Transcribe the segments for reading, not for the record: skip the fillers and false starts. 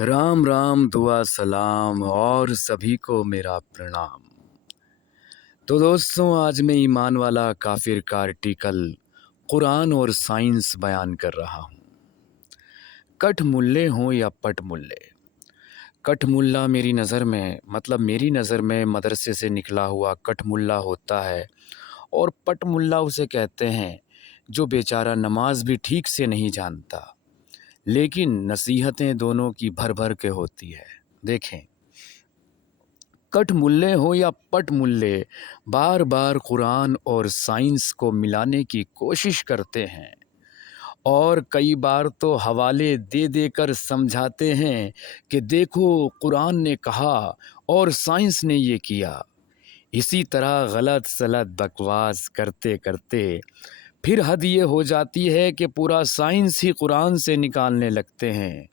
राम राम दुआ सलाम और सभी को मेरा प्रणाम। तो दोस्तों, आज मैं ईमान वाला काफिर का आर्टिकल कुरान और साइंस बयान कर रहा हूँ। कठ मुल्ले हों या पट मुल्ले, कठ मुल्ला मेरी नज़र में मदरसे से निकला हुआ कठ मुल्ला होता है, और पट मुल्ला उसे कहते हैं जो बेचारा नमाज भी ठीक से नहीं जानता, लेकिन नसीहतें दोनों की भर भर के होती है। देखें, कठ मुल्ले हो या पट मुल्ले, बार बार कुरान और साइंस को मिलाने की कोशिश करते हैं, और कई बार तो हवाले दे देकर समझाते हैं कि देखो कुरान ने कहा और साइंस ने ये किया। इसी तरह गलत सलत बकवास करते करते फिर हद ये हो जाती है कि पूरा साइंस ही कुरान से निकालने लगते हैं।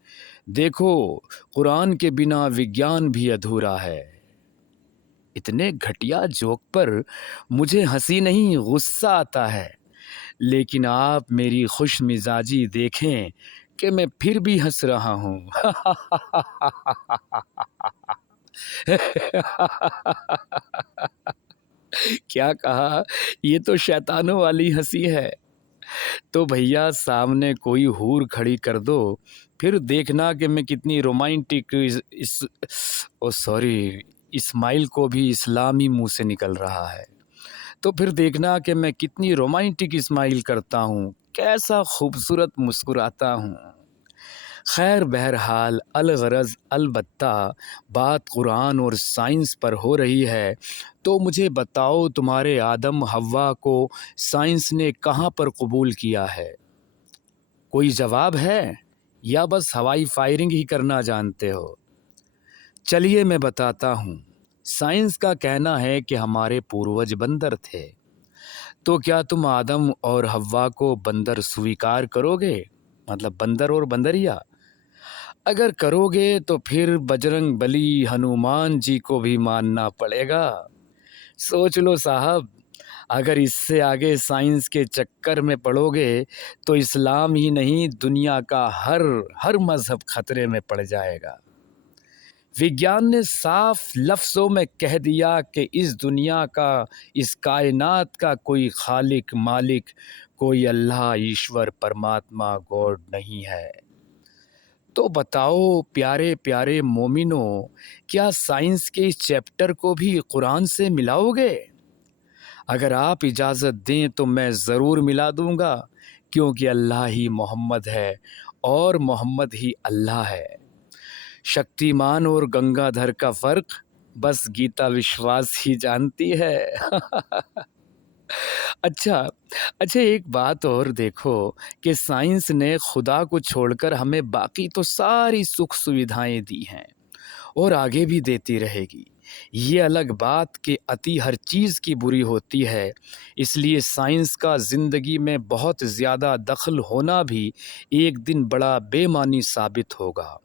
देखो, कुरान के बिना विज्ञान भी अधूरा है। इतने घटिया जोक पर मुझे हंसी नहीं गुस्सा आता है, लेकिन आप मेरी खुश मिजाजी देखें कि मैं फिर भी हंस रहा हूँ। क्या कहा, ये तो शैतानों वाली हंसी है। तो भैया सामने कोई हूर खड़ी कर दो, फिर देखना कि मैं कितनी रोमांटिक ओ सॉरी इस्माइल को भी इस्लामी मुंह से निकल रहा है। तो फिर देखना कि मैं कितनी रोमांटिक इस्माइल करता हूँ, कैसा खूबसूरत मुस्कुराता हूँ। खैर, बहरहाल अलगरज अलबत्ता बात कुरान और साइंस पर हो रही है, तो मुझे बताओ, तुम्हारे आदम हव्वा को साइंस ने कहाँ पर कबूल किया है? कोई जवाब है या बस हवाई फायरिंग ही करना जानते हो? चलिए मैं बताता हूँ। साइंस का कहना है कि हमारे पूर्वज बंदर थे। तो क्या तुम आदम और हव्वा को बंदर स्वीकार करोगे? मतलब बंदर और बंदरिया। अगर करोगे तो फिर बजरंग बली हनुमान जी को भी मानना पड़ेगा। सोच लो साहब, अगर इससे आगे साइंस के चक्कर में पड़ोगे तो इस्लाम ही नहीं, दुनिया का हर हर मजहब खतरे में पड़ जाएगा। विज्ञान ने साफ लफ्ज़ों में कह दिया कि इस दुनिया का, इस कायनात का कोई खालिक मालिक, कोई अल्लाह ईश्वर परमात्मा गॉड नहीं है। तो बताओ प्यारे प्यारे मोमिनों, क्या साइंस के इस चैप्टर को भी कुरान से मिलाओगे? अगर आप इजाज़त दें तो मैं ज़रूर मिला दूंगा, क्योंकि अल्लाह ही मोहम्मद है और मोहम्मद ही अल्लाह है। शक्तिमान और गंगाधर का फ़र्क बस गीता विश्वास ही जानती है। अच्छा, अच्छा, एक बात और देखो कि साइंस ने खुदा को छोड़कर हमें बाकी तो सारी सुख सुविधाएं दी हैं और आगे भी देती रहेगी। ये अलग बात कि अति हर चीज़ की बुरी होती है, इसलिए साइंस का ज़िंदगी में बहुत ज़्यादा दखल होना भी एक दिन बड़ा बेमानी साबित होगा।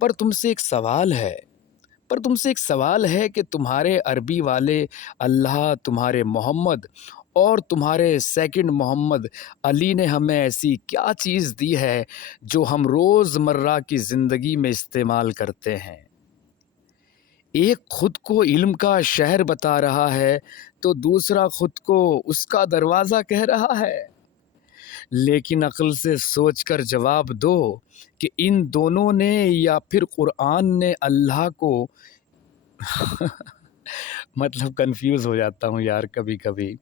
पर तुमसे एक सवाल है कि तुम्हारे अरबी वाले अल्लाह, तुम्हारे मोहम्मद और तुम्हारे सेकंड मोहम्मद अली ने हमें ऐसी क्या चीज़ दी है जो हम रोज़मर्रा की ज़िंदगी में इस्तेमाल करते हैं? एक खुद को इल्म का शहर बता रहा है, तो दूसरा खुद को उसका दरवाज़ा कह रहा है। लेकिन अक्ल से सोचकर जवाब दो कि इन दोनों ने या फिर कुरान ने अल्लाह को मतलब कंफ्यूज हो जाता हूँ यार कभी कभी।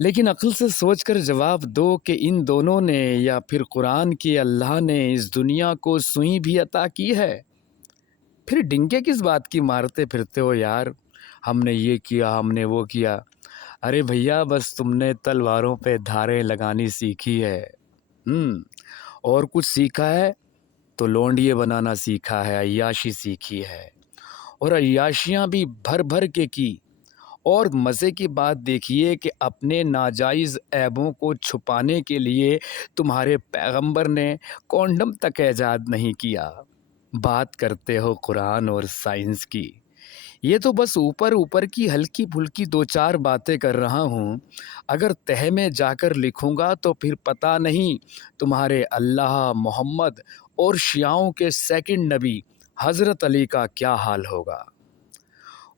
लेकिन अक्ल से सोचकर जवाब दो कि इन दोनों ने या फिर कुरान की अल्लाह ने इस दुनिया को सुई भी अता की है। फिर डिंगे किस बात की मारते फिरते हो यार, हमने ये किया, हमने वो किया। अरे भैया, बस तुमने तलवारों पे धारें लगानी सीखी है। और कुछ सीखा है तो लौंडिये बनाना सीखा है, अय्याशी सीखी है, और अय्याशियाँ भी भर भर के की। और मज़े की बात देखिए कि अपने नाजायज़ ऐबों को छुपाने के लिए तुम्हारे पैगंबर ने कॉन्डम तक ईजाद नहीं किया। बात करते हो कुरान और साइंस की, یہ تو بس اوپر اوپر کی ہلکی پھلکی دو چار باتیں کر رہا ہوں، اگر تہہ میں جا کر لکھوں گا تو پھر پتہ نہیں تمہارے اللہ، محمد اور شیعوں کے سیکنڈ نبی حضرت علی کا کیا حال ہوگا۔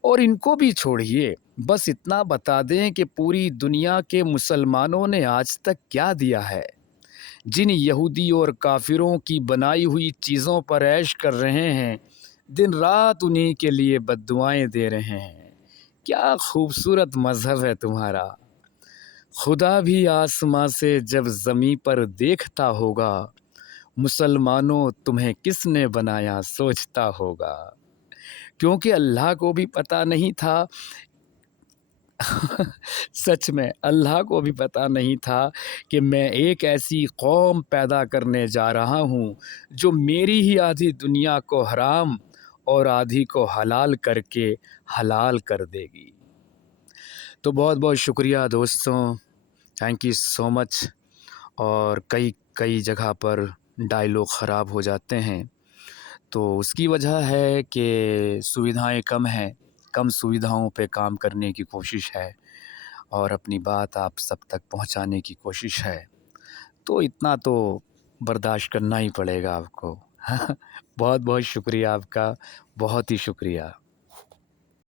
اور ان کو بھی چھوڑیے، بس اتنا بتا دیں کہ پوری دنیا کے مسلمانوں نے آج تک کیا دیا ہے، جن یہودی اور کافروں کی بنائی ہوئی چیزوں پر عیش کر رہے ہیں، دن رات انہی کے لیے بد دعائیں دے رہے ہیں۔ کیا خوبصورت مذہب ہے تمہارا۔ خدا بھی آسماں سے جب زمیں پر دیکھتا ہوگا، مسلمانوں تمہیں کس نے بنایا سوچتا ہوگا۔ کیونکہ اللہ کو بھی پتہ نہیں تھا سچ میں اللہ کو بھی پتہ نہیں تھا کہ میں ایک ایسی قوم پیدا کرنے جا رہا ہوں جو میری ہی آدھی دنیا کو حرام اور آدھی کو حلال کر کے حلال کر دے گی۔ تو بہت بہت شکریہ دوستوں، تھینک یو سو مچ۔ اور کئی جگہ پر ڈائلاگ خراب ہو جاتے ہیں، تو اس کی وجہ ہے کہ سویدھائیں کم ہیں، کم سویدھاؤں پہ کام کرنے کی کوشش ہے اور اپنی بات آپ سب تک پہنچانے کی کوشش ہے، تو اتنا تو برداشت کرنا ہی پڑے گا آپ کو۔ بہت بہت شکریہ آپ کا، بہت ہی شکریہ۔